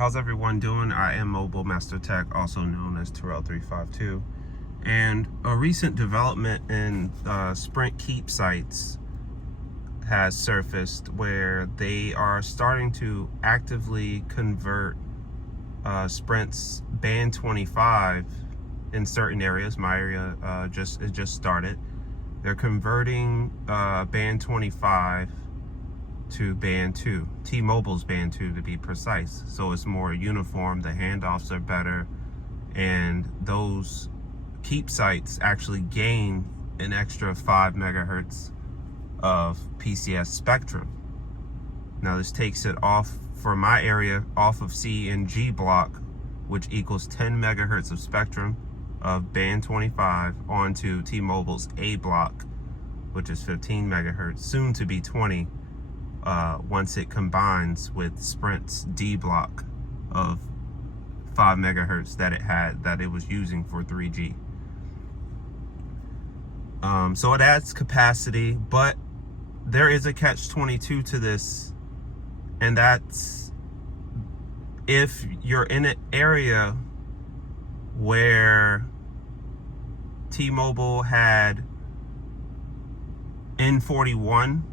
How's everyone doing? I am Mobile Master Tech, also known as Terrell352. And a recent development in Sprint keep sites has surfaced where they are starting to actively convert Sprint's band 25 in certain areas. My area it just started. They're converting band 25 to band 2, T-Mobile's band 2 to be precise. So it's more uniform, the handoffs are better, and those keep sites actually gain an extra 5 megahertz of PCS spectrum. Now this takes it off, for my area, off of C and G block, which equals 10 megahertz of spectrum of band 25 onto T-Mobile's A block, which is 15 megahertz, soon to be 20, once it combines with Sprint's D block of 5 megahertz that it was using for 3G. So it adds capacity, but there is a catch-22 to this, and that's if you're in an area where T-Mobile had N41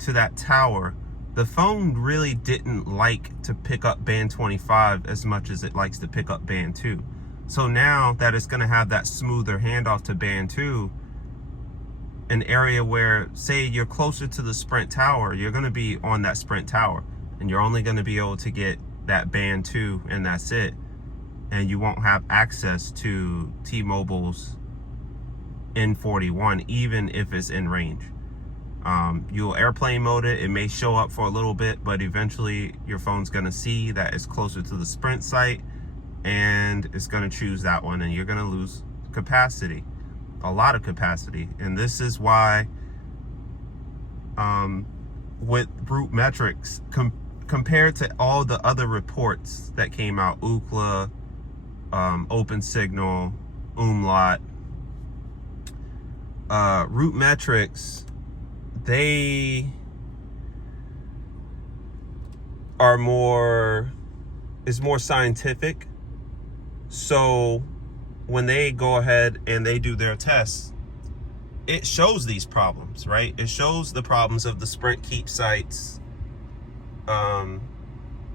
to that tower, the phone really didn't like to pick up band 25 as much as it likes to pick up band 2. So now that it's going to have that smoother handoff to band 2, an area where, say you're closer to the Sprint tower, you're going to be on that Sprint tower, and you're only going to be able to get that band 2, and that's it. And you won't have access to T-Mobile's N41, even if it's in range. You'll airplane mode it. It may show up for a little bit, but eventually your phone's going to see that it's closer to the Sprint site, and it's going to choose that one, and you're going to lose capacity, a lot of capacity. And this is why with root metrics, compared to all the other reports that came out, Ookla, Open Signal, Umlaut, root metrics, they are more scientific. So when they go ahead and they do their tests, it shows these problems, right? It shows the problems of the Sprint keep sites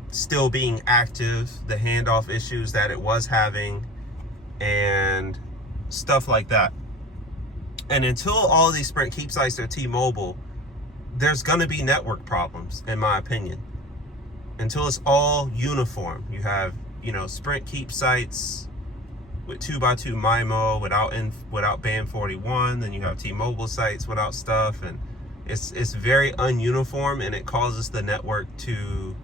still being active, the handoff issues that it was having, and stuff like that. And until all of these Sprint keep sites are T-Mobile, there's going to be network problems, in my opinion. Until it's all uniform. You have, Sprint keep sites with 2x2 MIMO without band 41. Then you have T-Mobile sites without stuff. And it's very ununiform, and it causes the network to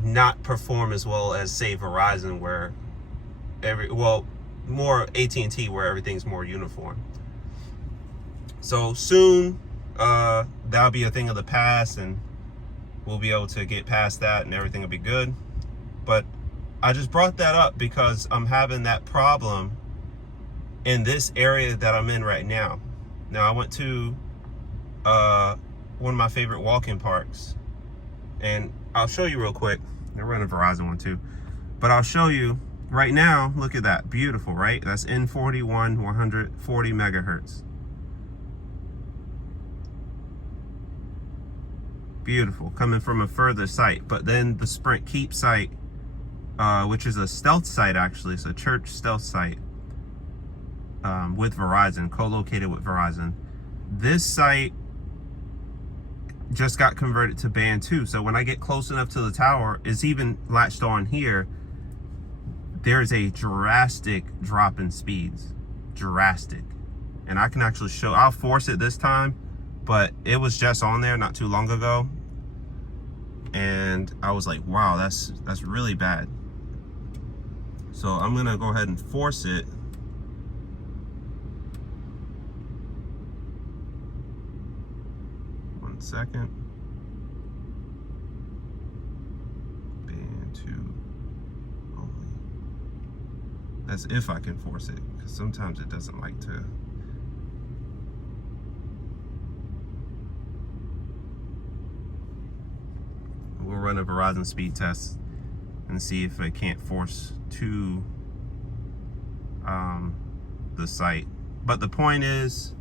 not perform as well as, say, Verizon, where more AT&T, where everything's more uniform. So soon, that'll be a thing of the past, and we'll be able to get past that, and everything will be good. But I just brought that up because I'm having that problem in this area that I'm in right now. Now, I went to one of my favorite walk-in parks, and I'll show you real quick. They're running a Verizon one too, but I'll show you. Right now, look at that. Beautiful, right? That's N41, 140 megahertz. Beautiful. Coming from a further site. But then the Sprint keep site, which is a stealth site, actually. It's a church stealth site with Verizon, co-located with Verizon. This site just got converted to band 2. So when I get close enough to the tower, it's even latched on here. There's a drastic drop in speeds, drastic. And I can actually show, I'll force it this time, but it was just on there not too long ago. And I was like, wow, that's really bad. So I'm gonna go ahead and force it. One second. Band 2. That's if I can force it, because sometimes it doesn't like to. We'll run a Verizon speed test and see if it can't force to the site. But the point is,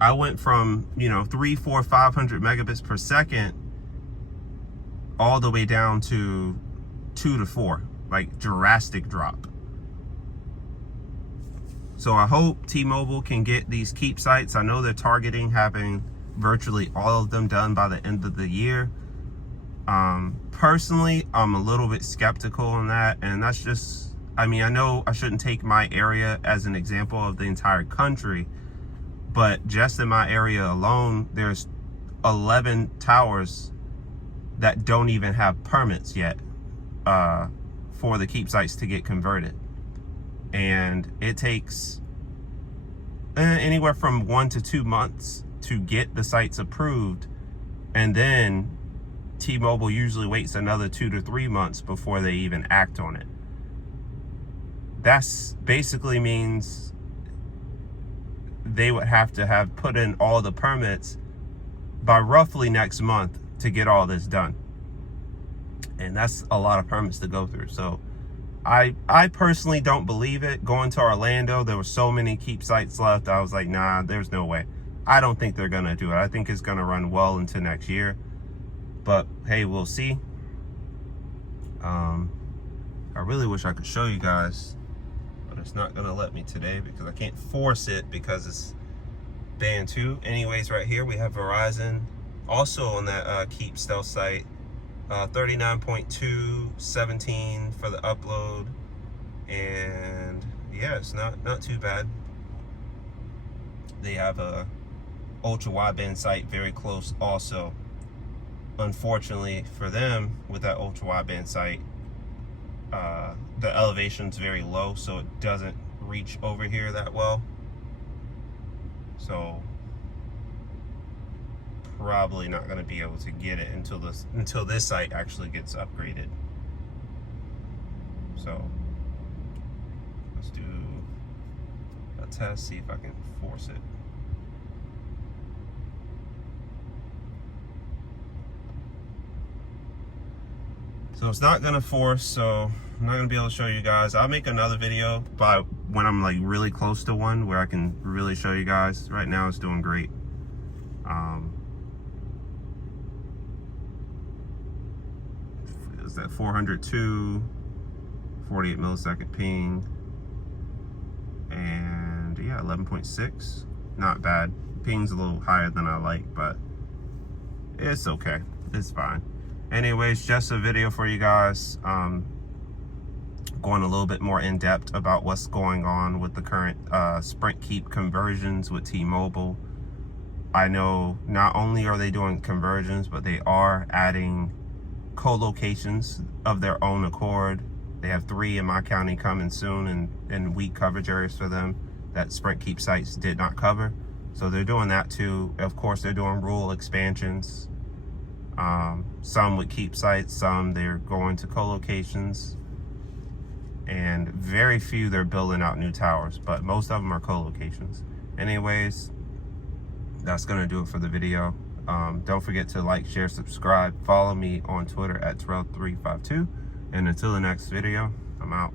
I went from 300, 400, 500 megabits per second all the way down to 2 to 4, like drastic drop. So I hope T-Mobile can get these keep sites. I know they're targeting having virtually all of them done by the end of the year. Personally, I'm a little bit skeptical on that, and that's just, I know I shouldn't take my area as an example of the entire country, but just in my area alone, there's 11 towers that don't even have permits yet for the keep sites to get converted. And it takes anywhere from 1 to 2 months to get the sites approved, and then T-Mobile usually waits another 2 to 3 months before they even act on it. That's basically means they would have to have put in all the permits by roughly next month to get all this done. And that's a lot of permits to go through. So I personally don't believe it. Going to Orlando, there were so many keep sites left. I was like, nah, there's no way. I don't think they're gonna do it. I think it's gonna run well into next year. But hey, we'll see. I really wish I could show you guys, but it's not gonna let me today because I can't force it because it's band 2. Anyways, right here we have Verizon, also on that keep stealth site. 39.2, 17 for the upload, and yeah, it's not too bad. They have a ultra wideband site very close also. Unfortunately for them, with that ultra wideband site, the elevation's very low, so it doesn't reach over here that well. So probably not going to be able to get it until this site actually gets upgraded. So let's do a test, see if I can force it. So it's not going to force, so I'm not going to be able to show you guys. I'll make another video by when I'm like really close to one where I can really show you guys. Right now it's doing great. Is that 402, 48 millisecond ping, and yeah, 11.6. Not bad. Ping's a little higher than I like, but it's okay. It's fine. Anyways, just a video for you guys. Going a little bit more in depth about what's going on with the current Sprint Keep conversions with T-Mobile. I know not only are they doing conversions, but they are adding co-locations of their own accord. They have 3 in my county coming soon, and weak coverage areas for them that Sprint Keep sites did not cover. So they're doing that too. Of course, they're doing rural expansions. Some with keep sites, some they're going to co-locations, and very few they're building out new towers, but most of them are co-locations. Anyways, that's gonna do it for the video. Don't forget to like, share, subscribe, follow me on Twitter at Terrell352, and until the next video, I'm out.